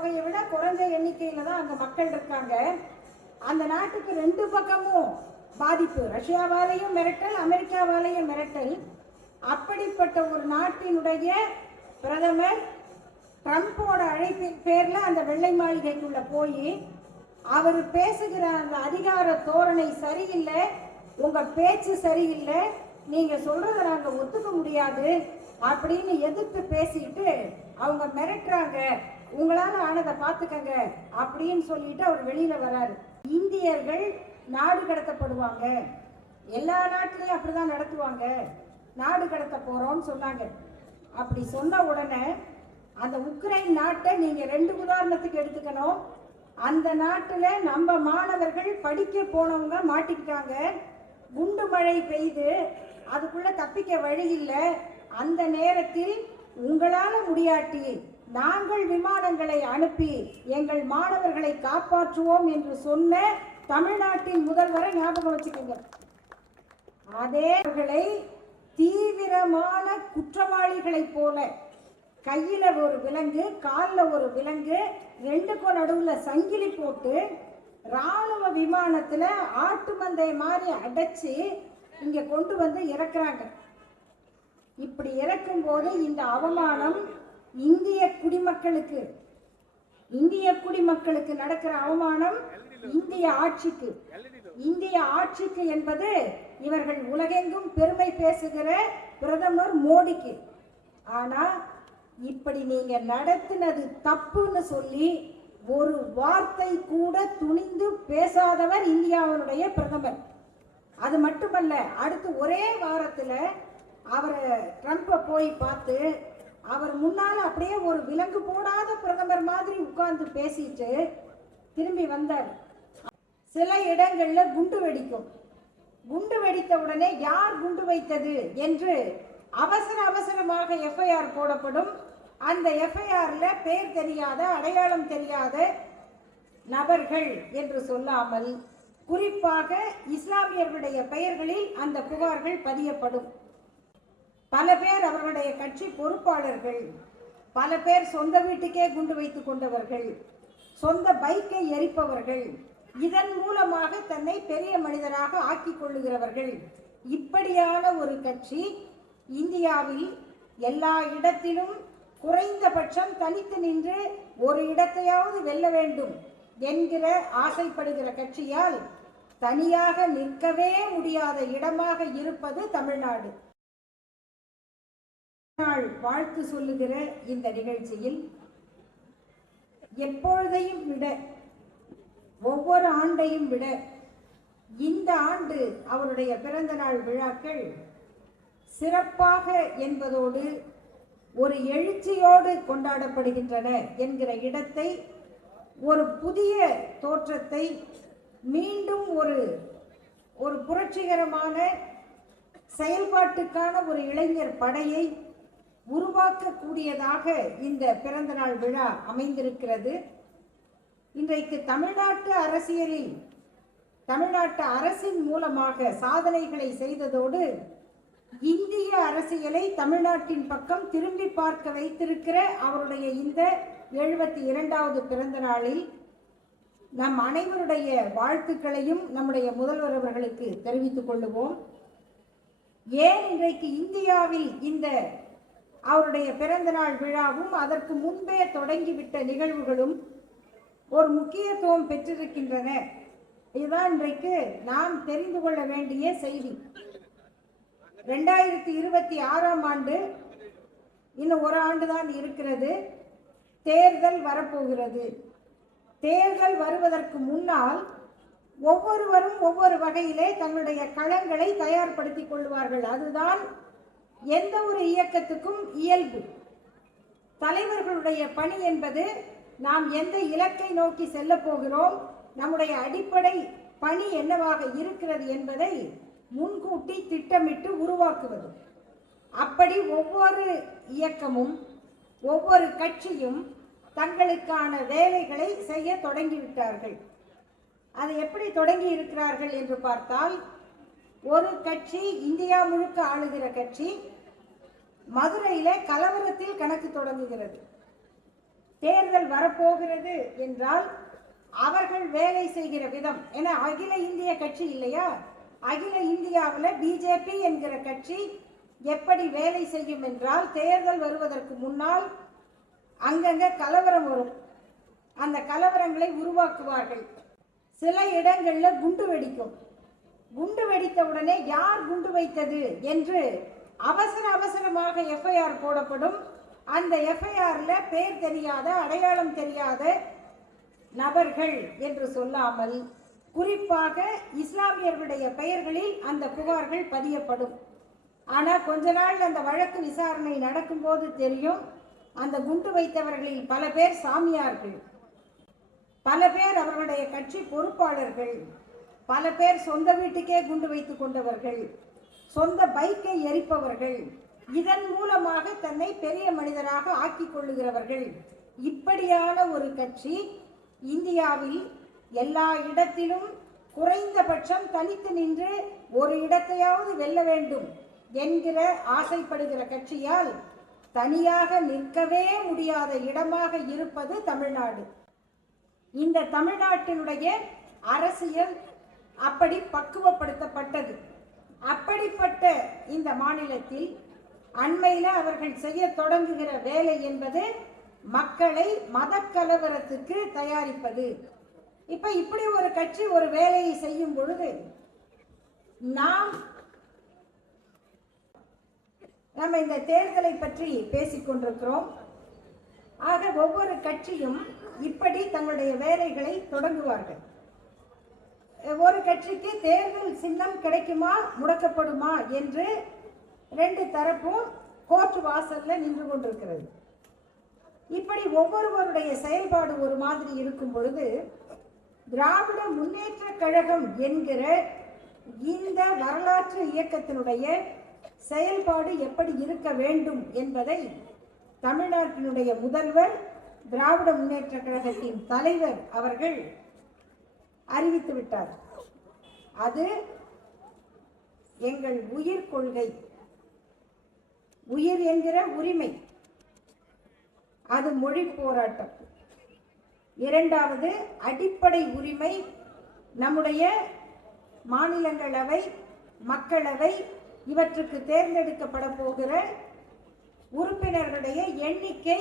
தொகையை விட குறைஞ்ச எண்ணிக்கையில தான் அங்க மக்கள் இருக்காங்க. அந்த நாட்டுக்கு ரெண்டு பக்கமும் பாதிப்பு. ரஷ்யாவாலையும் மிரட்டல் அமெரிக்காவாலையும் மிரட்டல். அப்படிப்பட்ட ஒரு நாட்டினுடைய பிரதமர் ட்ரம்ப்போட அழைப்பின் பேர்ல அந்த வெள்ளை மாளிகைக்குள்ள போய் அவர் பேசுகிற அந்த அதிகார தோரணை சரியில்லை உங்க பேச்சு சரியில்லை நீங்க சொல்கிறத நாங்க ஒத்துக்க முடியாது அப்படின்னு எதிர்த்து பேசிட்டு அவங்க மிரட்டுறாங்க. உங்களால ஆனதை பார்த்துக்கங்க அப்படின்னு சொல்லிட்டு அவர் வெளியில வராரு. இந்தியர்கள் நாடு கடத்தப்படுவாங்க. எல்லா நாட்டிலையும் அப்படிதான் நடத்துவாங்க. நாடு கடத்த போறோம்னு சொன்னாங்க. அப்படி சொன்ன உடனே அந்த உக்ரைன் நாட்டை நீங்க ரெண்டு உதாரணத்துக்கு எடுத்துக்கணும். அந்த நாட்டில் நம்ம மாணவர்கள் படிக்க போனவங்க மாட்டிக்கிட்டாங்க. குண்டு மழை பெய்து அதுக்குள்ள தப்பிக்க வழி இல்லை. அந்த நேரத்தில் உங்களால் முடியாட்டி நாங்கள் விமானங்களை அனுப்பி எங்கள் மாணவர்களை காப்பாற்றுவோம் என்று சொன்ன தமிழ்நாட்டின் முதல்வரை ஞாபகம் வச்சுக்கோங்க. அவர்களை தீவிரமான குற்றவாளிகளைப் போல கையில் ஒரு விலங்கு காலில் ஒரு விலங்கு ரெண்டுக்கும் நடுவில் சங்கிலி போட்டு ராணுவ விமானத்தில் ஆட்டு மந்தை மாதிரி அடைச்சி இங்கே கொண்டு வந்து இறக்குறாங்க. இப்படி இறக்கும்போது இந்த அவமானம் இந்திய குடிமக்களுக்கு இந்திய குடிமக்களுக்கு நடக்கிற அவமானம் இந்திய ஆட்சிக்கு. இந்திய ஆட்சிக்கு என்பது இவர்கள் உலகெங்கும் பெருமை பேசுகிற பிரதமர் மோடிக்கு. ஆனா இப்படி நீங்க நடத்தினது தப்புன்னு சொல்லி ஒரு வார்த்தை கூட துணிந்து பேசாதவர் இந்தியாவினுடைய பிரதமர். அது மட்டுமல்ல அடுத்து ஒரே வாரத்துல அவர் ட்ரம்ப்பை போய் பார்த்து அவர் முன்னால் அப்படியே ஒரு விலங்கு போடாத பிரதமர் மாதிரி உட்கார்ந்து பேசிட்டு திரும்பி வந்தார். சில இடங்களில் குண்டு வெடிக்கும். குண்டு வெடித்த உடனே யார் குண்டு வைத்தது என்று அவசர அவசரமாக எஃப்ஐஆர் போடப்படும். அந்த எஃப்ஐஆர்ல பேர் தெரியாத அடையாளம் தெரியாத நபர்கள் என்று சொல்லாமல் குறிப்பாக இஸ்லாமியர்களுடைய பெயர்களில் அந்த புகார்கள் பதியப்படும். பல பேர் அவர்களுடைய கட்சி பொறுப்பாளர்கள் பல பேர் சொந்த வீட்டுக்கே குண்டு வைத்து கொண்டவர்கள் சொந்த பைக்கை எரிப்பவர்கள் இதன் மூலமாக தன்னை பெரிய மனிதராக ஆக்கி கொள்ளுகிறவர்கள். இப்படியான ஒரு கட்சி இந்தியாவில் எல்லா இடத்திலும் குறைந்தபட்சம் தனித்து நின்று ஒரு இடத்தையாவது வெல்ல வேண்டும் என்கிற ஆசைப்படுகிற கட்சியால் தனியாக நிற்கவே முடியாத இடமாக இருப்பது தமிழ்நாடு. நாள் வாழ்த்து சொல்லுகிற இந்த நிகழ்ச்சியில் எப்பொழுதையும் விட ஒவ்வொரு ஆண்டையும் விட இந்த ஆண்டு அவருடைய பிறந்த நாள் விழாக்கள் சிறப்பாக என்பதோடு ஒரு எழுச்சியோடு கொண்டாடப்படுகின்றன என்கிற இடத்தை ஒரு புதிய தோற்றத்தை மீண்டும் ஒரு ஒரு புரட்சிகரமான செயல்பாட்டுக்கான ஒரு இளைஞர் படையை உருவாக்கக்கூடியதாக இந்த பிறந்தநாள் விழா அமைந்திருக்கிறது. இன்றைக்கு தமிழ்நாட்டு அரசியலில் தமிழ்நாட்டு அரசின் மூலமாக சாதனைகளை செய்ததோடு இந்திய அரசியலை தமிழ்நாட்டின் பக்கம் திரும்பி பார்க்க வைத்திருக்கிற அவருடைய இந்த எழுபத்தி இரண்டாவது பிறந்த நாளில் நம் அனைவருடைய வாழ்த்துக்களையும் நம்முடைய முதல்வர் அவர்களுக்கு தெரிவித்துக் கொள்ளுவோம். ஏன் இன்றைக்கு இந்தியாவில் இந்த அவருடைய பிறந்த நாள் விழாவும் அதற்கு முன்பே தொடங்கிவிட்ட நிகழ்வுகளும் ஒரு முக்கியத்துவம் பெற்றிருக்கின்றன. இதுதான் இன்றைக்கு நாம் தெரிந்து கொள்ள வேண்டிய செய்தி. ரெண்டாயிரத்தி இருபத்தி ஆறாம் ஆண்டு இன்னும் ஒரு ஆண்டு தான் இருக்கிறது. தேர்தல் வரப்போகிறது. தேர்தல் வருவதற்கு முன்னால் ஒவ்வொருவரும் ஒவ்வொரு வகையிலே தன்னுடைய களங்களை தயார்படுத்திக் கொள்வார்கள். அதுதான் எந்த ஒரு இயக்கத்துக்கும் இயல்பு. தலைவர்களுடைய பணி என்பது நாம் எந்த இலக்கை நோக்கி செல்ல போகிறோம் நம்முடைய அடிப்படை பணி என்னவாக இருக்கிறது என்பதை முன்கூட்டி திட்டமிட்டு உருவாக்குவது. அப்படி ஒவ்வொரு இயக்கமும் ஒவ்வொரு கட்சியும் தங்களுக்கான வேலைகளை செய்ய தொடங்கிவிட்டார்கள். அதை எப்படி தொடங்கி இருக்கிறார்கள் என்று பார்த்தால் ஒரு கட்சி இந்தியா முழுக்க ஆளுகிற கட்சி மதுரையில கலவரத்தில் கணக்கு தொடங்குகிறது. தேர்தல் வரப்போகிறது என்றால் அவர்கள் வேலை செய்கிற விதம். ஏன்னா அகில இந்திய கட்சி இல்லையா? அகில இந்தியாவில் பிஜேபி என்கிற கட்சி எப்படி வேலை செய்யும் என்றால் தேர்தல் வருவதற்கு முன்னால் அங்கங்க கலவரம் வரும். அந்த கலவரங்களை உருவாக்குவார்கள். சில இடங்களில் குண்டு வெடிக்கும். குண்டு வெடித்த உடனே யார் குண்டு வைத்தது என்று அவசர அவசரமாக எஃப்ஐஆர் போடப்படும். அந்த எஃப்ஐஆரில் பேர் தெரியாத அடையாளம் தெரியாத நபர்கள் என்று சொல்லாமல் குறிப்பாக இஸ்லாமியர்களுடைய பெயர்களில் அந்த புகார்கள் பதியப்படும். ஆனால் கொஞ்ச நாள் அந்த வழக்கு விசாரணை நடக்கும்போது தெரியும் அந்த குண்டு வைத்தவர்களில் பல பேர் சாமியார்கள் பல பேர் அவர்களுடைய கட்சி பொறுப்பாளர்கள் பல பேர் சொந்த வீட்டுக்கே குண்டு வைத்துக் கொண்டவர்கள் சொந்த பைக்கை எரிப்பவர்கள் இதன் மூலமாக தன்னை பெரிய மனிதராக ஆக்கி கொள்ளுகிறவர்கள். இப்படியான ஒரு கட்சி இந்தியாவில் எல்லா இடத்திலும் குறைந்தபட்சம் தனித்து நின்று ஒரு இடத்தையாவது வெல்ல வேண்டும் என்கிற ஆசைப்படுகிற கட்சியால் தனியாக நிற்கவே முடியாத இடமாக இருப்பது தமிழ்நாடு. இந்த தமிழ்நாட்டினுடைய அரசியல் அப்படி பக்குவப்படுத்தப்பட்டது. அப்படிப்பட்ட இந்த மாநிலத்தில் அண்மையில் அவர்கள் செய்ய தொடங்குகிற வேலை என்பது மக்களை மதக்கலவரத்துக்கு தயாரிப்பது. இப்ப இப்படி ஒரு கட்சி ஒரு வேலையை செய்யும் பொழுது நாம் நம்ம இந்த தேர்தலை பற்றி பேசிக்கொண்டிருக்கிறோம் ஆக ஒவ்வொரு கட்சியும் இப்படி தங்களுடைய வேலைகளை தொடங்குவார்கள். ஒரு கட்சிக்கு தேர்தல் சின்னம் கிடைக்குமா முடக்கப்படுமா என்று ரெண்டு தரப்பும் கோர்ட் வாசலில் நின்று கொண்டிருக்கிறது. இப்படி ஒவ்வொருவருடைய செயல்பாடு ஒரு மாதிரி இருக்கும் பொழுது திராவிட முன்னேற்ற கழகம் என்கிற இந்த வரலாற்று இயக்கத்தினுடைய செயல்பாடு எப்படி இருக்க வேண்டும் என்பதை தமிழ்நாட்டினுடைய முதல்வர் திராவிட முன்னேற்ற கழகத்தின் தலைவர் அவர்கள் அறிவித்து விட்டார். அது எங்கள் உயிர் கொள்கை. உயிர் என்கிற உரிமை. அது மொழி போராட்டம். இரண்டாவது அடிப்படை உரிமை நம்முடைய மாநிலங்களவை மக்களவை இவற்றுக்கு தேர்ந்தெடுக்கப்பட போகிற உறுப்பினர்களுடைய எண்ணிக்கை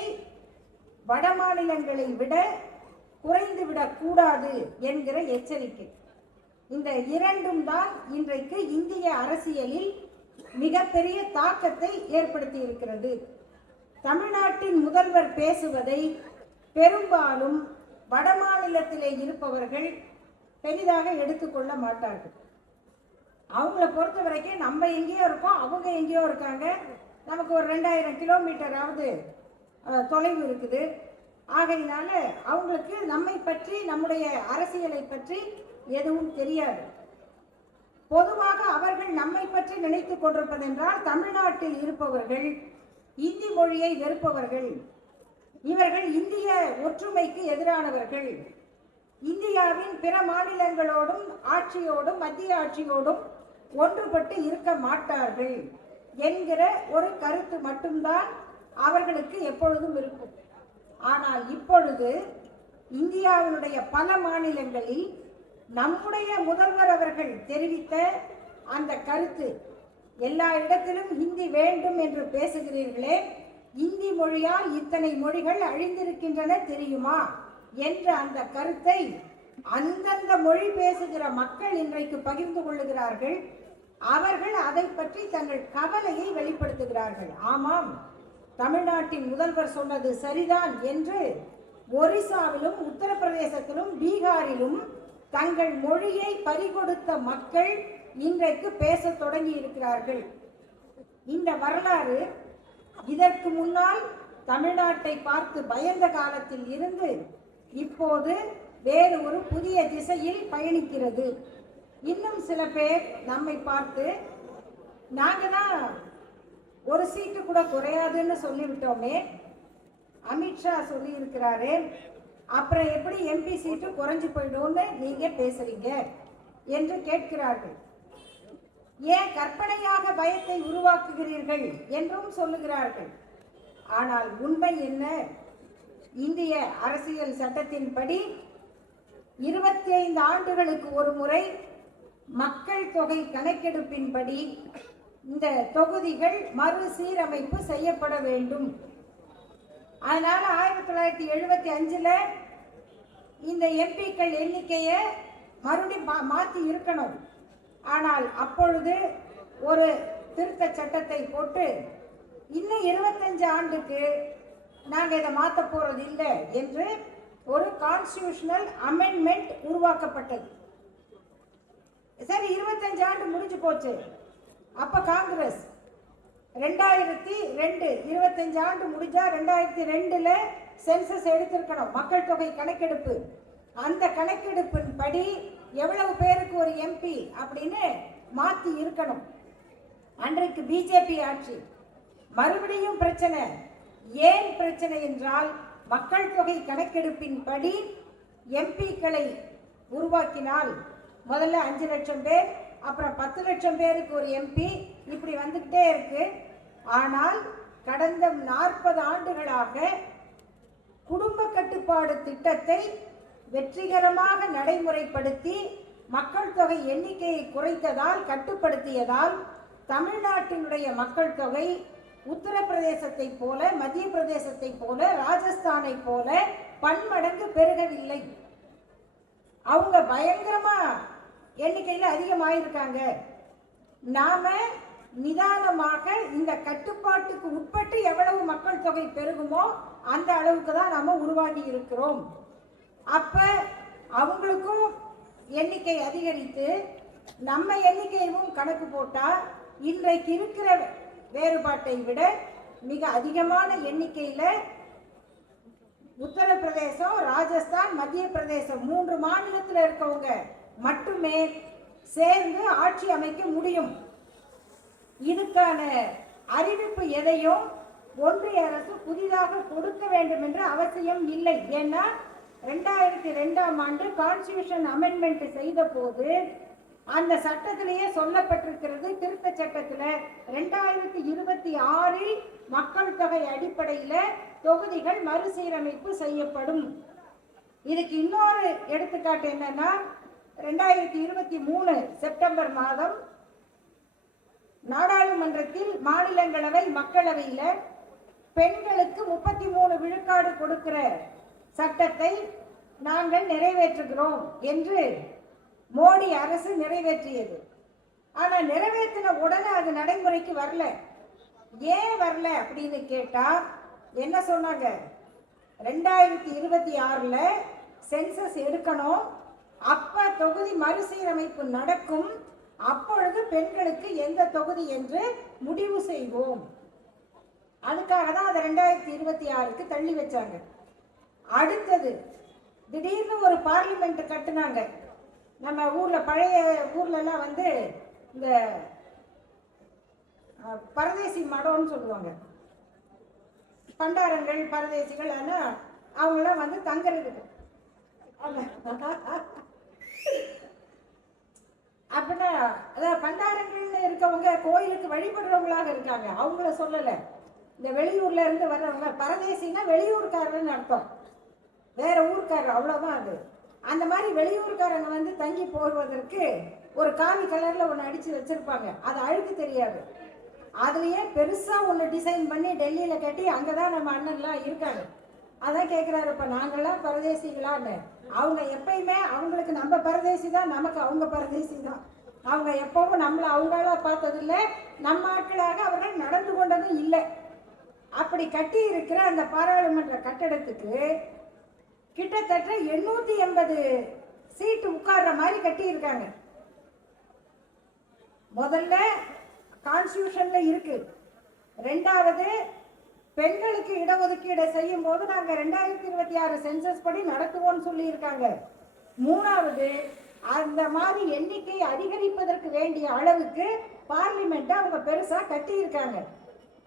வட மாநிலங்களை விட குறைந்து விடக்கூடாது என்கிற எச்சரிக்கை. இந்த இரண்டும் தான் இன்றைக்கு இந்திய அரசியலில் மிகப்பெரிய தாக்கத்தை ஏற்படுத்தி இருக்கிறது தமிழ்நாட்டின் முதல்வர் பேசுவதை பெரும்பாலும் வடமாநிலத்திலே இருப்பவர்கள் பெரிதாக எடுத்துக்கொள்ள மாட்டார்கள். அவங்கள பொறுத்த வரைக்கும் நம்ம எங்கேயோ இருக்கோம் அவங்க எங்கேயோ இருக்காங்க. நமக்கு ஒரு ரெண்டாயிரம் கிலோமீட்டராவது தொலைவு இருக்குது. ஆகையினால அவங்களுக்கு நம்மை பற்றி நம்முடைய அரசியலை பற்றி எதுவும் தெரியாது. பொதுவாக அவர்கள் நம்மை பற்றி நினைத்துக் கொண்டிருப்பதென்றால் தமிழ்நாட்டில் இருப்பவர்கள் இந்தி மொழியை வெறுப்பவர்கள் இவர்கள் இந்திய ஒற்றுமைக்கு எதிரானவர்கள். இந்தியாவின் பிற மாநிலங்களோடும் ஆட்சியோடும் மத்திய ஆட்சியோடும் ஒன்றுபட்டு இருக்க மாட்டார்கள் என்கிற ஒரு கருத்து மட்டும்தான் அவர்களுக்கு எப்பொழுதும் இருக்கும். ஆனால் இப்பொழுது இந்தியாவினுடைய பல மாநிலங்களில் நம்முடைய முதல்வர் அவர்கள் தெரிவித்த அந்த கருத்து எல்லா இடத்திலும் ஹிந்தி வேண்டும் என்று பேசுகிறீர்களே இந்தி மொழியால் இத்தனை மொழிகள் அழிந்திருக்கின்றன தெரியுமா என்ற அந்த கருத்தை அந்தந்த மொழி பேசுகிற மக்கள் இன்றைக்கு பகிர்ந்து கொள்ளுகிறார்கள். அவர்கள் அதை பற்றி தங்கள் கவலையை வெளிப்படுத்துகிறார்கள். ஆமாம். தமிழ்நாட்டின் முதல்வர் சொன்னது சரிதான் என்று ஒரிசாவிலும் உத்தரப்பிரதேசத்திலும் பீகாரிலும் தங்கள் மொழியை பறிகொடுத்த மக்கள் இன்றைக்கு பேசத் தொடங்கி இருக்கிறார்கள். இந்த வரலாறு இதற்கு முன்னால் தமிழ்நாட்டை பார்த்து பயந்த காலத்தில் இருந்து இப்போது வேறு ஒரு புதிய திசையில் பயணிக்கிறது. இன்னும் சில பேர் நம்மை பார்த்து நாங்கள் தான் ஒரு சீட்டு கூட குறையாதுன்னு சொல்லிவிட்டோமே. அமித்ஷா சொல்லி இருக்கிறாரு அப்புறம் எப்படி எம்பி சீட்டு குறைஞ்சு போயிடும்னு நீங்க பேசுறீங்க? என்று கேட்கிறார்கள். ஏன் கற்பனையாக பயத்தை உருவாக்குகிறீர்கள்? என்றும் சொல்லுகிறார்கள். ஆனால் உண்மை என்ன? இந்திய அரசியல் சட்டத்தின்படி இருபத்தி ஐந்து ஆண்டுகளுக்கு ஒரு முறை மக்கள் தொகை கணக்கெடுப்பின்படி இந்த தொகுதிகள் மறுசீரமைப்பு செய்யப்பட வேண்டும். அதனால் ஆயிரத்தி தொள்ளாயிரத்தி எழுபத்தி அஞ்சில் இந்த எம்பிக்கள் எண்ணிக்கையை மறுபடியும் மா- மாற்றி இருக்கணும். ஆனால் அப்பொழுது ஒரு திருத்த சட்டத்தை போட்டு இன்னும் இருபத்தஞ்சு ஆண்டுக்கு நாங்கள் இதை மாற்ற போகிறது இல்லை என்று ஒரு கான்ஸ்டியூஷனல் அமெண்ட்மெண்ட் உருவாக்கப்பட்டது. சரி இருபத்தஞ்சு ஆண்டு முடிஞ்சு போச்சு. அப்போ காங்கிரஸ் ரெண்டாயிரத்தி ரெண்டு இருபத்தஞ்சு ஆண்டு முடிஞ்சா ரெண்டாயிரத்தி ரெண்டுல சென்சஸ் எடுத்திருக்கணும். மக்கள் தொகை கணக்கெடுப்பு. அந்த கணக்கெடுப்பின் படி எவ்வளவு பேருக்கு ஒரு எம்பி அப்படின்னு மாத்தி இருக்கணும். அன்றைக்கு பிஜேபி ஆட்சி. மறுபடியும் பிரச்சனை. ஏன் பிரச்சனை என்றால் மக்கள் தொகை கணக்கெடுப்பின் படி எம்பிக்களை உருவாக்கினால் முதல்ல அஞ்சு லட்சம் பேர் அப்புறம் பத்து லட்சம் பேருக்கு ஒரு எம்பி இப்படி வந்துக்கிட்டே இருக்கு. ஆனால் கடந்த நாற்பது ஆண்டுகளாக குடும்ப கட்டுப்பாடு திட்டத்தை வெற்றிகரமாக நடைமுறைப்படுத்தி மக்கள் தொகை எண்ணிக்கையை குறைத்ததால் கட்டுப்படுத்தியதால் தமிழ்நாட்டினுடைய மக்கள் தொகை உத்தரப்பிரதேசத்தை போல மத்திய பிரதேசத்தை போல ராஜஸ்தானை போல பன்மடங்கு பெருகவில்லை. அவங்க பயங்கரமா எண்ணிக்கையில் அதிகமாயிருக்காங்க. நாம நிதானமாக இந்த கட்டுப்பாட்டுக்கு உட்பட்டு எவ்வளவு மக்கள் தொகை பெருகுமோ அந்த அளவுக்கு தான் நாம உருவாகி இருக்கிறோம். அப்ப அவங்களுக்கும் எண்ணிக்கை அதிகரித்து நம்ம எண்ணிக்கையும் கணக்கு போட்டால் இன்றைக்கு இருக்கிற வேறுபாட்டை விட மிக அதிகமான எண்ணிக்கையில் உத்தரப்பிரதேசம் ராஜஸ்தான் மத்திய பிரதேசம் மூன்று மாநிலத்தில் இருக்கவங்க மட்டுமே சேர்ந்து ஆட்சி அமைக்க முடியும். இதுக்கான அறிவிப்பு எதையும் ஒன்றிய அரசு புதிதாக கொடுக்க வேண்டும் என்ற அவசியம் இல்லை. ஏன்னா ரெண்டாயிரத்தி ரெண்டாம் ஆண்டு கான்ஸ்டியூஷன் அமெண்ட்மெண்ட் செய்த போது அந்த சட்டத்திலேயே சொல்லப்பட்டிருக்கிறது திருத்த சட்டத்தில் ரெண்டாயிரத்தி இருபத்தி ஆறில் மக்கள் தொகை அடிப்படையில் தொகுதிகள் மறுசீரமைப்பு செய்யப்படும். இதுக்கு இன்னொரு எடுத்துக்காட்டு என்னன்னா ரெண்டாயிரத்தி இருபத்தி மூணு செப்டம்பர் மாதம் நாடாளுமன்றத்தில் மாநிலங்களவை மக்களவையில் பெண்களுக்கு முப்பத்தி மூணு விழுக்காடு கொடுக்கிற சட்டத்தை நாங்கள் நிறைவேற்றுகிறோம் என்று மோடி அரசு நிறைவேற்றியது. ஆனால் நிறைவேற்றின உடனே அது நடைமுறைக்கு வரல. ஏன் வரல அப்படின்னு கேட்டா என்ன சொன்னாங்க? ரெண்டாயிரத்தி இருபத்தி ஆறில் சென்சஸ் எடுக்கணும். அப்ப தொகுதி மறுசீரமைப்பு நடக்கும் அப்பொழுது பெண்களுக்கு எந்த தொகுதி என்று முடிவு செய்வோம். அதுக்காக தான் அதை ரெண்டாயிரத்தி இருபத்தி ஆறுக்கு தள்ளி வச்சாங்க. அடுத்தது திடீர்னு ஒரு பார்லிமெண்ட் கட்டுனாங்க. நம்ம ஊர்ல பழைய ஊர்லலாம் வந்து இந்த பரதேசி மடம்னு சொல்லுவாங்க. பண்டாரங்கள் பரதேசிகள் ஆனால் அவங்களாம் வந்து தங்குறதுக்கு. அப்படின்னா அதாவது பண்டாரங்கள்னு இருக்கவங்க கோயிலுக்கு வழிபடுறவங்களாக இருக்காங்க. அவங்கள சொல்லலை. இந்த வெளியூர்ல இருந்து வர்றவங்க பரதேசின்னா வெளியூர்காரன்னு அர்த்தம். வேற ஊர்க்காரர் அவ்வளவுதான் அது. அந்த மாதிரி வெளியூர்காரங்க வந்து தங்கி போடுவதற்கு ஒரு காவி கலர்ல ஒன்று அடிச்சு வச்சிருப்பாங்க. அது அழுக்கு தெரியாது. அதுலயே பெருசா ஒன்று டிசைன் பண்ணி டெல்லியில கட்டி அங்கதான் நம்ம அண்ணன்லாம் இருக்காங்க. அதான் கேட்குறாரு இப்போ நாங்களாம் பரதேசிகளான்னு. அவங்க எப்பயுமே அவங்களுக்கு நம்ம பரதேசி தான் நமக்கு அவங்க பரதேசி தான். அவங்க எப்பவும் நம்மளை அவங்களா பார்த்ததில்ல நம்ம ஆட்களாக அவர்கள் நடந்து கொண்டதும் இல்லை. அப்படி கட்டி இருக்கிற அந்த பாராளுமன்ற கட்டடத்துக்கு கிட்டத்தட்ட எண்ணூத்தி எண்பது சீட்டு உட்கார்ற மாதிரி கட்டி இருக்காங்க. முதல்ல கான்ஸ்டியூஷன்ல இருக்கு. ரெண்டாவது பெண்களுக்கு இடஒதுக்கீடு செய்யும் போது நாங்கள் ரெண்டாயிரத்தி இருபத்தி ஆறு சென்சஸ் படி நடத்துவோம்னு சொல்லியிருக்காங்க. மூணாவது அந்த மாதிரி எண்ணிக்கை அதிகரிப்பதற்கு வேண்டிய அளவுக்கு பார்லிமெண்ட்டை அவங்க பெருசாக கட்டியிருக்காங்க.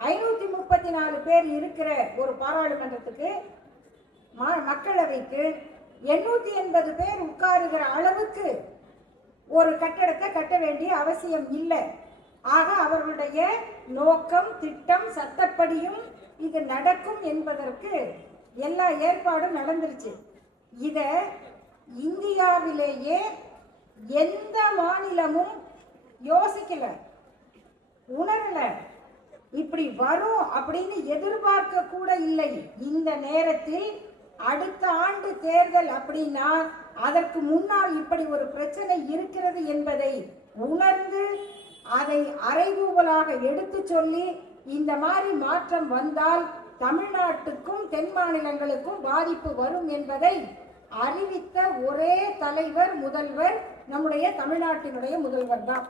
ஐநூற்றி முப்பத்தி நாலு பேர் இருக்கிற ஒரு பாராளுமன்றத்துக்கு ம- மக்களவைக்கு எண்ணூற்றி எண்பது பேர் உட்காருகிற அளவுக்கு ஒரு கட்டடத்தை கட்ட வேண்டிய அவசியம் இல்லை. ஆக அவர்களுடைய நோக்கம் திட்டம் சட்டப்படியும் இது நடக்கும் என்பதற்கு எல்லா ஏற்பாடும் நடந்துருச்சு. இதை இந்தியாவிலேயே எந்த மாநிலமும் யோசிக்கல. உணரல. இப்படி வரும் அப்படின்னு எதிர்பார்க்க கூட இல்லை. இந்த நேரத்தில் அடுத்த ஆண்டு தேர்தல் அப்படின்னா அதற்கு முன்னால் இப்படி ஒரு பிரச்சனை இருக்கிறது என்பதை உணர்ந்து அதை அறைகூவலாக எடுத்து சொல்லி இந்த மாதிரி மாற்றம் வந்தால் தமிழ்நாட்டுக்கும் தென் மாநிலங்களுக்கும் பாதிப்பு வரும் என்பதை அறிவித்த ஒரே தலைவர் முதல்வர் நம்முடைய தமிழ்நாட்டினுடைய முதல்வர் தான்.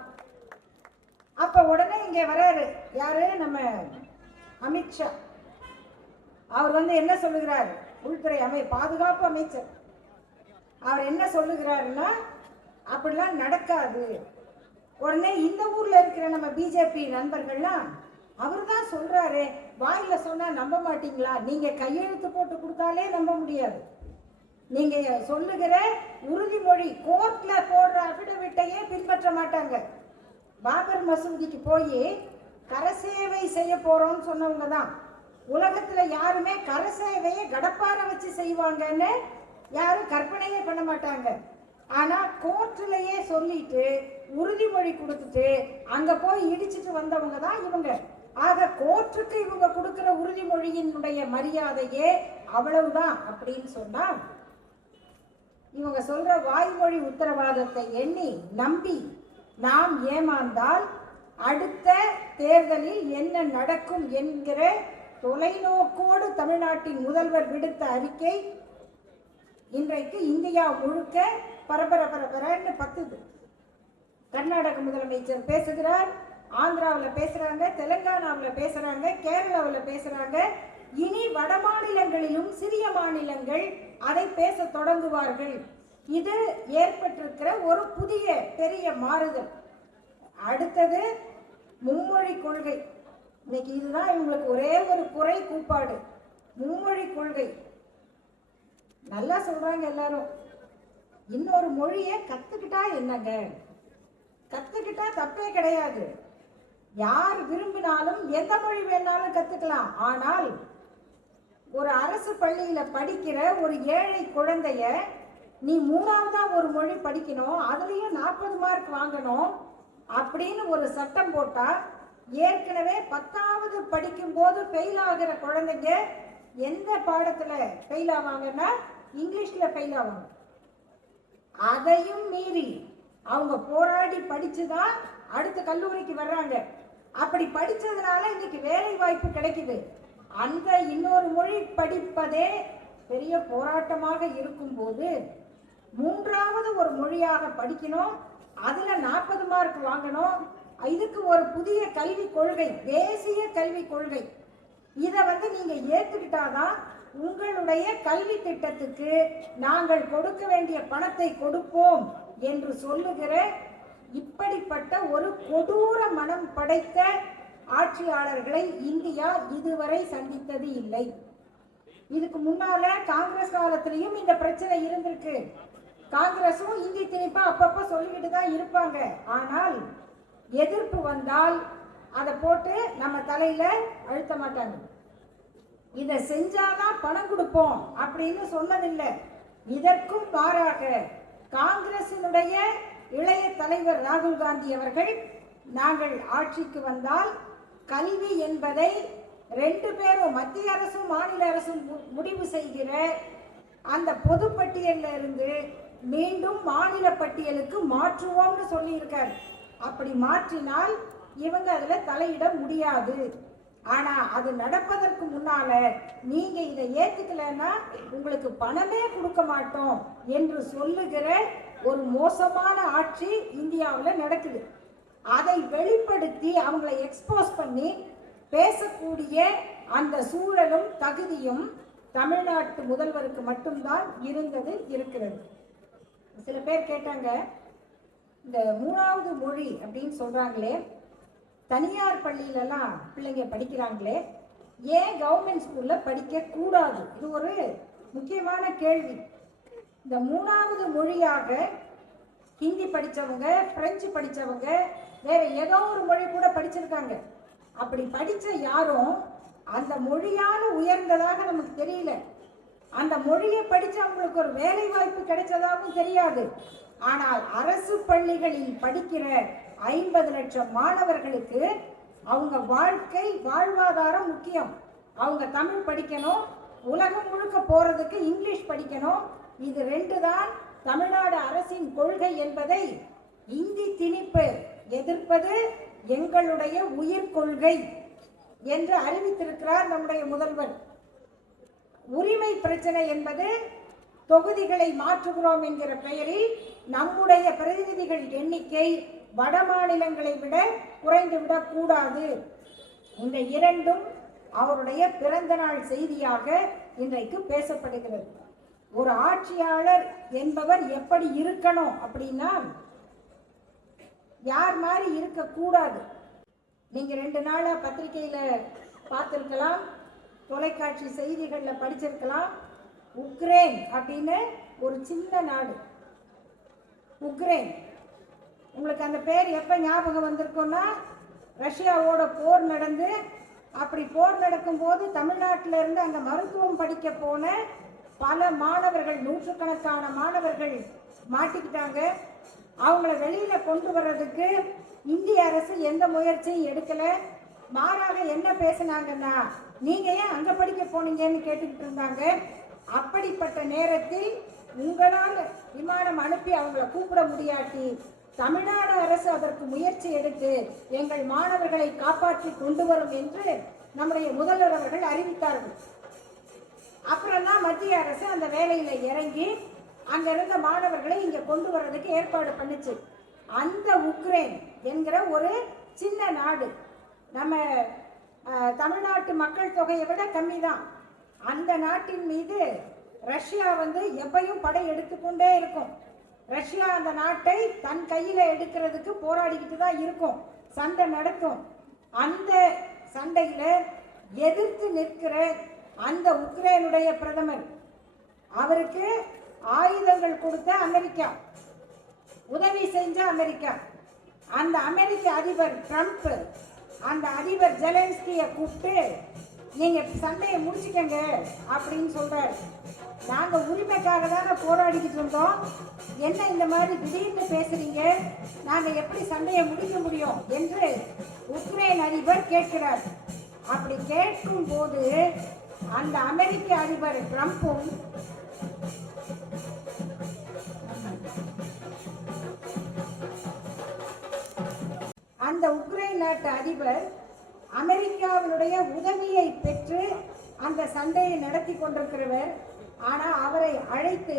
அப்ப உடனே இங்க வராரு. யாரு? நம்ம அமித்ஷா. அவர் வந்து என்ன சொல்லுகிறார்? உள்துறை அமை பாதுகாப்பு அமைச்சர். அவர் என்ன சொல்லுகிறாருன்னா அப்படிலாம் நடக்காது. உடனே இந்த ஊர்ல இருக்கிற நம்ம பிஜேபி நண்பர்கள்லாம் அவர் தான் சொல்றாரு வாயில சொன்னா நம்ப மாட்டீங்களா? நீங்க கையெழுத்து போட்டு கொடுத்தாலே நம்ப முடியாது. நீங்க சொல்லுகிற உறுதிமொழி கோர்ட்ல போடுற அபிடவிட்டையே பின்பற்ற மாட்டாங்க. பாபர் மசூதிக்கு போய் கரசேவை செய்ய போறோம்னு சொன்னவங்க தான். உலகத்துல யாருமே கரசேவையை கடப்பார வச்சு செய்வாங்கன்னு யாரும் கற்பனையே பண்ண மாட்டாங்க. ஆனா கோர்ட்லயே சொல்லிட்டு உறுதிமொழி கொடுத்துட்டு அங்க போய் இடிச்சிட்டு வந்தவங்க தான் இவங்க. ஆக கோர்ட்டுக்கு இவங்க கொடுக்கிற உறுதிமொழியினுடைய மரியாதையே அவ்வளவுதான் அப்படின்னு சொன்னா இவங்க சொல்ற வாய்மொழி உத்தரவாதத்தை எண்ணி நம்பி நாம் ஏமாந்தால் அடுத்த தேர்தலில் என்ன நடக்கும் என்கிற தொலைநோக்கோடு தமிழ்நாட்டின் முதல்வர் விடுத்த அறிக்கை இன்றைக்கு இந்தியா முழுக்க பரபர பரபரன்னு பத்துது. கர்நாடக முதலமைச்சர் பேசுகிறார் ஆந்திராவில் பேசுகிறாங்க தெலுங்கானாவில் பேசுகிறாங்க கேரளாவில் பேசுகிறாங்க இனி வட மாநிலங்களிலும் சிறிய மாநிலங்கள் அதை பேச தொடங்குவார்கள். இது ஏற்பட்டிருக்கிற ஒரு புதிய பெரிய மாறுதல். அடுத்தது மும்மொழி கொள்கை. இன்னைக்கு இதுதான் இவங்களுக்கு ஒரே ஒரு குறை கூப்பாடு. மும்மொழி கொள்கை. நல்லா சொல்றாங்க எல்லாரும். இன்னொரு மொழியை கத்துக்கிட்டா என்னங்க? கத்துக்கிட்டா தப்பே கிடையாது. யார் விரும்பினாலும் எந்த மொழி வேணாலும் கத்துக்கலாம். ஆனால் ஒரு அரசு பள்ளியில படிக்கிற ஒரு ஏழை குழந்தைய நீ மூணாவதா ஒரு மொழி படிக்கணும் அதுலயும் நாற்பது மார்க் வாங்கணும் அப்படின்னு ஒரு சட்டம் போட்டா ஏற்கனவே பத்தாவது படிக்கும் போது ஃபெயில் ஆகிற குழந்தைங்க எந்த பாடத்துல ஃபெயில் ஆவாங்கன்னா இங்கிலீஷ்ல ஃபெயில் ஆவாங்க. அதையும் மீறி அவங்க போராடி படிச்சுதான் அடுத்த கல்லூரிக்கு வர்றாங்க. அப்படி படித்ததுனால இன்னைக்கு வேலை வாய்ப்பு கிடைக்குது. அந்த இன்னொரு மொழி படிப்பதே பெரிய போராட்டமாக இருக்கும்போது மூன்றாவது ஒரு மொழியாக படிக்கணும் அதுல நாற்பது மார்க் வாங்கணும் இதுக்கு ஒரு புதிய கல்விக் கொள்கை தேசிய கல்விக் கொள்கை. இதை வந்து நீங்க ஏத்துக்கிட்டாதான் உங்களுடைய கல்வி திட்டத்துக்கு நாங்கள் கொடுக்க வேண்டிய பணத்தை கொடுப்போம் என்று சொல்லுகிற இப்படிப்பட்ட ஒரு கொடூர மனம் படைத்த ஆட்சியாளர்களை இந்தியா இதுவரை சந்தித்தது இல்லை. இதுக்கு முன்னால காங்கிரஸ் காலத்திலையும் இந்த பிரச்சனை இருந்திருக்கு. காங்கிரஸும் இந்தி திணிப்பா அப்பப்ப சொல்லிக்கிட்டு தான் இருப்பாங்க. ஆனால் எதிர்ப்பு வந்தால் அதை போட்டு நம்ம தலையில அழுத்த மாட்டாங்க. இதை செஞ்சாதான் பணம் கொடுப்போம் அப்படின்னு சொன்னதில்லை. இதற்கும் மாறாக காங்கிரசினுடைய இளைய தலைவர் ராகுல் காந்தி அவர்கள் நாங்கள் ஆட்சிக்கு வந்தால் கல்வி என்பதை ரெண்டு பேரும் மத்திய அரசும் மாநில அரசும் மு- முடிவு செய்கிற அந்த பொது பட்டியலில் இருந்து மீண்டும் மாநில பட்டியலுக்கு மாற்றுவோம்னு சொல்லியிருக்கார். அப்படி மாற்றினால் இவங்க அதில் தலையிட முடியாது. ஆனால் அது நடப்பதற்கு முன்னால நீங்கள் இதை ஏற்றுக்கலைன்னா உங்களுக்கு பணமே கொடுக்க மாட்டோம் என்று சொல்லுகிற ஒரு மோசமான ஆட்சி இந்தியாவில் நடக்குது. அதை வெளிப்படுத்தி அவங்களை எக்ஸ்போஸ் பண்ணி பேசக்கூடிய அந்த சூழலும் தகுதியும் தமிழ்நாட்டு முதல்வருக்கு மட்டும்தான் இருந்தது இருக்கிறது. சில பேர் கேட்டாங்க இந்த மூணாவது மொழி அப்படின்னு சொல்கிறாங்களே தனியார் பள்ளியிலலாம் பிள்ளைங்க படிக்கிறாங்களே ஏன் கவர்மெண்ட் ஸ்கூலில் படிக்கக்கூடாது? இது ஒரு முக்கியமான கேள்வி. இந்த மூணாவது மொழியாக ஹிந்தி படித்தவங்க பிரெஞ்சு படித்தவங்க வேற ஏதோ ஒரு மொழி கூட படிச்சிருக்காங்க. அப்படி படித்த யாரும் அந்த மொழியால் உயர்ந்ததாக நமக்கு தெரியல. அந்த மொழியை படிச்சு அவங்களுக்கு ஒரு வேலை வாய்ப்பு கிடைச்சதாகவும் தெரியாது. ஆனால் அரசு பள்ளிகளில் படிக்கிற ஐம்பது லட்சம் மாணவர்களுக்கு அவங்க வாழ்க்கை வாழ்வாதாரம் முக்கியம். அவங்க தமிழ் படிக்கணும் உலகம் முழுக்க போகிறதுக்கு இங்கிலீஷ் படிக்கணும் இது ரெண்டு தான் தமிழ்நாடு அரசின் கொள்கை என்பதை இந்தி திணிப்பு எதிர்ப்பது எங்களுடைய உயிர் கொள்கை என்று அறிவித்திருக்கிறார் நம்முடைய முதல்வர். உரிமை பிரச்சனை என்பது தொகுதிகளை மாற்றுகிறோம் என்கிற பெயரில் நம்முடைய பிரதிநிதிகள் எண்ணிக்கை வட மாநிலங்களை விட குறைந்துவிடக் கூடாது. இந்த இரண்டும் அவருடைய பிறந்தநாள் செய்தியாக இன்றைக்கு பேசப்படுகிறது. ஒரு ஆட்சியாளர் என்பவர் எப்படி இருக்கணும் அப்படின்னா யார் மாதிரி இருக்கக்கூடாது. நீங்கள் ரெண்டு நாளாக பத்திரிகையில் பார்த்துருக்கலாம் தொலைக்காட்சி செய்திகளில் படிச்சிருக்கலாம். உக்ரைன் அப்படின்னு ஒரு சின்ன நாடு. உக்ரைன். உங்களுக்கு அந்த பேர் எப்போ ஞாபகம் வந்திருக்கும்னா ரஷ்யாவோட போர் நடந்து அப்படி போர் நடக்கும்போது தமிழ்நாட்டிலேருந்து அங்கே மருத்துவம் படிக்க போன பல மாணவர்கள் நூற்றுக்கணக்கான மாணவர்கள் மாட்டிக்கிட்டாங்க. அவங்கள வெளியில கொண்டு வர்றதுக்கு இந்திய அரசு எந்த முயற்சியும் எடுக்கல. மாறாக என்ன பேசுனாங்கன்னா நீங்க ஏன் அங்க படிக்க போனீங்கன்னு கேட்டுக்கிட்டு இருந்தாங்க. அப்படிப்பட்ட நேரத்தில் உங்களால் விமானம் அனுப்பி அவங்கள கூப்பிட முடியாட்டி தமிழ்நாடு அரசு அதற்கு முயற்சி எடுத்து எங்கள் மாணவர்களை காப்பாற்றி கொண்டு வரும் என்று நம்முடைய முதல்வர் அவர்கள் அறிவித்தார்கள். அப்புறம் தான் மத்திய அரசு அந்த வேலையில் இறங்கி அங்கே இருந்த மாணவர்களை இங்கே கொண்டு வர்றதுக்கு ஏற்பாடு பண்ணுச்சு. அந்த உக்ரைன் என்கிற ஒரு சின்ன நாடு. நம்ம தமிழ்நாட்டு மக்கள் தொகையை விட கம்மி தான் அந்த நாட்டின் மீது ரஷ்யா வந்து எப்பையும் படை எடுத்துக்கொண்டே இருக்கும். ரஷ்யா அந்த நாட்டை தன் கையில் எடுக்கிறதுக்கு போராடிக்கிட்டு தான் இருக்கும். சண்டை நடக்கும் அந்த சண்டையில் எதிர்த்து நிற்கிற அந்த உக்ரைனுடைய பிரதமர். அவருக்கு ஆயுதங்கள் கொடுத்த அமெரிக்கா. உதவி செஞ்ச அமெரிக்கா. அந்த அமெரிக்க அதிபர் ட்ரம்ப் அந்த அதிபர் ஜெலன்ஸ்கியை கூப்பிட்டு நீங்கள் சண்டையை முடிச்சுக்கங்க அப்படின்னு சொல்கிறார் நாங்கள் உரிமைக்காக தானே போராடிக்கிட்டு இருந்தோம். என்ன இந்த மாதிரி திடீர்னு பேசுகிறீங்க நாங்கள் எப்படி சண்டையை முடிக்க முடியும் என்று உக்ரைன் அதிபர் கேட்கிறார். அப்படி கேட்கும் போது அந்த அமெரிக்க அதிபர் ட்ரம்ப்பும் அந்த உக்ரைன் நாட்டு அதிபர் அமெரிக்காவினுடைய உதவியை பெற்று அந்த சண்டையை நடத்தி கொண்டிருக்கிறவர். ஆனால் அவரை அழைத்து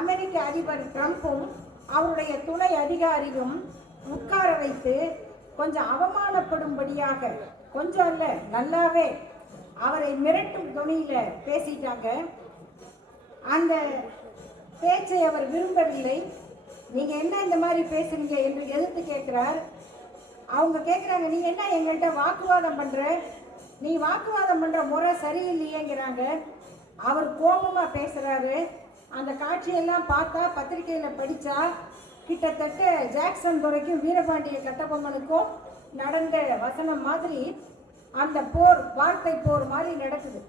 அமெரிக்க அதிபர் ட்ரம்ப்பும் அவருடைய துணை அதிகாரியும் உட்கார வைத்து கொஞ்சம் அவமானப்படும்படியாக கொஞ்சம் இல்லை நல்லாவே அவரை மிரட்டும் துணியில பேசிட்டாங்க. அந்த பேச்சை அவர் விரும்பவில்லை. நீங்க என்ன இந்த மாதிரி பேசுறீங்க என்று எதிர்த்து கேட்கிறார். அவங்க கேட்குறாங்க நீ என்ன எங்கள்கிட்ட வாக்குவாதம் பண்ற? நீ வாக்குவாதம் பண்ற முறை சரியில்லையேங்கிறாங்க. அவர் கோபமாக பேசுறாரு. அந்த காட்சியெல்லாம் பார்த்தா பத்திரிகையில் படித்தா கிட்டத்தட்ட ஜாக்சன் துறைக்கும் வீரபாண்டிய கட்டபொம்மனுக்கும் நடந்த வசனம் மாதிரி அந்த போர் வார்த்தை போர் மாதிரி நடக்குது.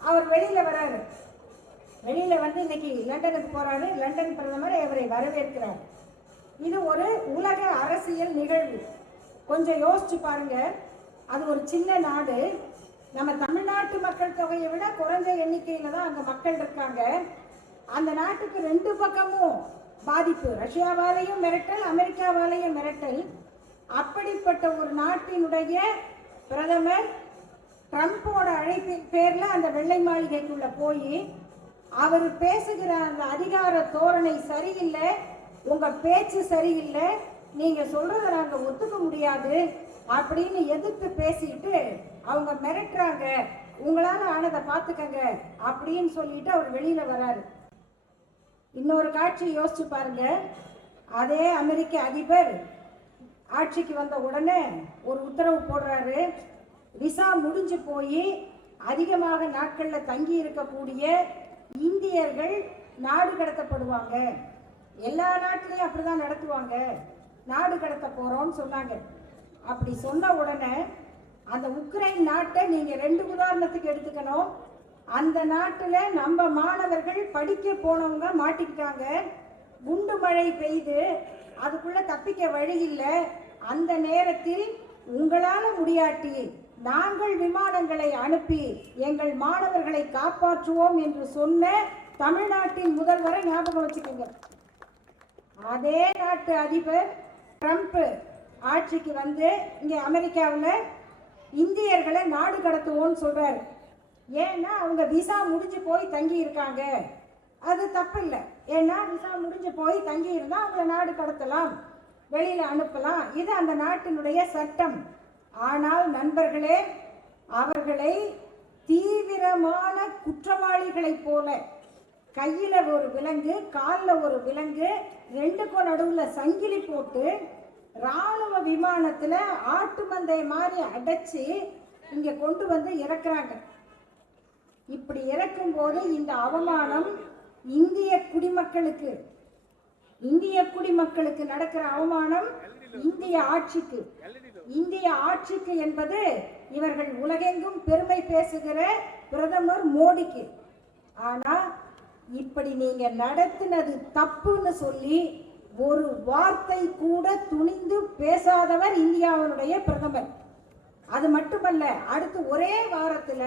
அவர் வெளியில் வராரு. வெளியில் வந்து இன்னைக்கு லண்டனுக்கு போகிறாரு லண்டன் பிரதமர் இவரை வரவேற்கிறார். இது ஒரு உலக அரசியல் நிகழ்வு. கொஞ்சம் யோசிச்சு பாருங்க. அது ஒரு சின்ன நாடு. நம்ம தமிழ்நாட்டு மக்கள் தொகையை விட குறைஞ்ச எண்ணிக்கையில தான் அங்கே மக்கள் இருக்காங்க. அந்த நாட்டுக்கு ரெண்டு பக்கமும் பாதிப்பு. ரஷ்யாவாலையும் மிரட்டல் அமெரிக்காவாலையும் மிரட்டல். அப்படிப்பட்ட ஒரு நாட்டினுடைய பிரதமர் ட்ரம்ப்போட அழைப்பின் பேரில் அந்த வெள்ளை மாளிகைக்குள்ள போய் அவர் பேசுகிற அந்த அதிகார தோரணை சரியில்லை உங்க பேச்சு சரியில்லை நீங்க சொல்கிறத நாங்கள் ஒத்துக்க முடியாது அப்படின்னு எதிர்த்து பேசிட்டு அவங்க மிரட்டுறாங்க. உங்களால ஆனதை பார்த்துக்கங்க அப்படின்னு சொல்லிட்டு அவர் வெளியில வராரு. இன்னொரு காட்சி யோசிச்சு பாருங்க. அதே அமெரிக்க அதிபர் ஆட்சிக்கு வந்த உடனே ஒரு உத்தரவு போடுறாரு. விசா முடிஞ்சு போய் அதிகமாக நாட்களில் தங்கி இருக்கக்கூடிய இந்தியர்கள் நாடு கடத்தப்படுவாங்க. எல்லா நாட்டிலையும் அப்படிதான் நடத்துவாங்க. நாடு கடத்த போகிறோன்னு சொன்னாங்க. அப்படி சொன்ன உடனே அந்த உக்ரைன் நாட்டை நீங்கள் ரெண்டு உதாரணத்துக்கு எடுத்துக்கணும். அந்த நாட்டில் நம்ம மாணவர்கள் படிக்க போனவங்க மாட்டிக்கிட்டாங்க. குண்டு மழை பெய்து அதுக்குள்ள தப்பிக்க வழி இல்லை. அந்த நேரத்தில் உங்களால முடியாட்டி நாங்கள் விமானங்களை அனுப்பி எங்கள் மாணவர்களை காப்பாற்றுவோம் என்று சொன்ன தமிழ்நாட்டின் முதல்வரை ஞாபகம் வச்சுக்கோங்க. அதே நாட்டு அதிபர் ட்ரம்ப் ஆட்சிக்கு வந்து இங்கே அமெரிக்காவில் இந்தியர்களை நாடு கடத்துவோம்னு சொல்றாரு. ஏன்னா அவங்க விசா முடிஞ்சு போய் தங்கி இருக்காங்க அது தப்பு இல்லை ஏன்னா விசா முடிஞ்சு போய் தங்கி இருந்தால் அவங்கள நாடு கடத்தலாம் வெளியில் அனுப்பலாம். இது அந்த நாட்டினுடைய சட்டம். ஆனால் நண்பர்களே அவர்களை தீவிரமான குற்றவாளிகளைப் போல கையில் ஒரு விலங்கு காலில் ஒரு விலங்கு ரெண்டுக்கும் நடுவில் சங்கிலி போட்டு ராணுவ விமானத்தில் ஆட்டு மந்தை மாதிரி அடைச்சி இங்கே கொண்டு வந்து இறக்குறாங்க. இப்படி இறக்கும்போது இந்த அவமானம் இந்திய குடிமக்களுக்கு இந்திய குடிமக்களுக்கு நடக்கிற அவமானம் இந்திய ஆட்சிக்கு. இந்திய ஆட்சிக்கு என்பது இவர்கள் உலகெங்கும் பெருமை பேசுகிற பிரதமர் மோடிக்கு. ஆனா இப்படி நீங்க நடத்தினது தப்புன்னு சொல்லி ஒரு வார்த்தை கூட துணிந்து பேசாதவர் இந்தியாவினுடைய பிரதமர். அது மட்டுமல்ல அடுத்து ஒரே வாரத்துல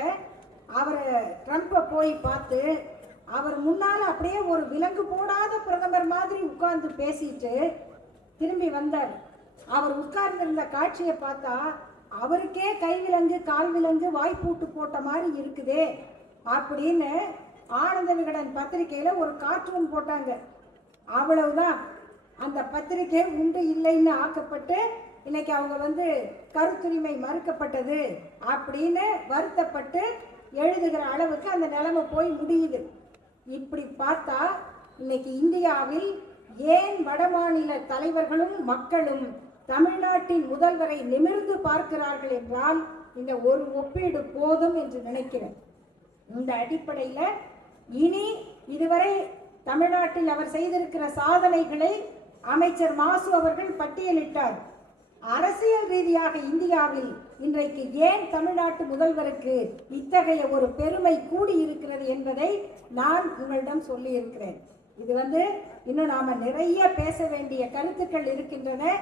அவர் ட்ரம்ப்பை போய் பார்த்து அவர் முன்னால் அப்படியே ஒரு விலங்கு போடாத பிரதமர் மாதிரி உட்கார்ந்து பேசிட்டு திரும்பி வந்தார். அவர் உட்கார்ந்திருந்த காட்சியை பார்த்தா அவருக்கே கை விலங்கு கால் விலங்கு வாய்ப்பூட்டு போட்ட மாதிரி இருக்குதே அப்படின்னு ஆனந்த விகடன் பத்திரிகையில் ஒரு கார்ட்டூன் போட்டாங்க. அவ்வளவுதான். அந்த பத்திரிகை உண்டு இல்லைன்னு ஆக்கப்பட்டு இன்னைக்கு அவங்க வந்து கருத்துரிமை மறுக்கப்பட்டது அப்படின்னு வருத்தப்பட்டு எழுதுகிற அளவுக்கு அந்த நிலைமை போய் முடியுது. இப்படி பார்த்தா இன்னைக்கு இந்தியாவில் ஏன் வடமாநில தலைவர்களும் மக்களும் தமிழ்நாட்டின் முதல்வரை நிமிர்ந்து பார்க்கிறார்கள் என்றால் இந்த ஒரு ஒப்பீடு போதும் என்று நினைக்கிறேன். இந்த அடிப்படையில் இனி இதுவரை தமிழ்நாட்டில் அவர் செய்திருக்கிற சாதனைகளை அமைச்சர் மாசு அவர்கள் பட்டியலிட்டார். அரசியல் ரீதியாக இந்தியாவில் இன்றைக்கு ஏன் தமிழ்நாட்டு முதல்வருக்கு இத்தகைய ஒரு பெருமை கூடி இருக்கிறது என்பதை நான் உங்களிடம் சொல்லியிருக்கிறேன். இது வந்து இன்னும் நாம நிறைய பேச வேண்டிய கருத்துக்கள் இருக்கின்றன.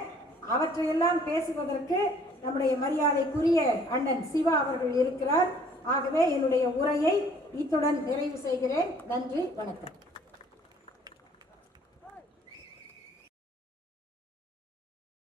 அவற்றையெல்லாம் பேசுவதற்கு நம்முடைய மரியாதைக்குரிய அண்ணன் சிவா அவர்கள் இருக்கிறார். ஆகவே என்னுடைய உரையை இத்துடன் நிறைவு செய்கிறேன். நன்றி வணக்கம்.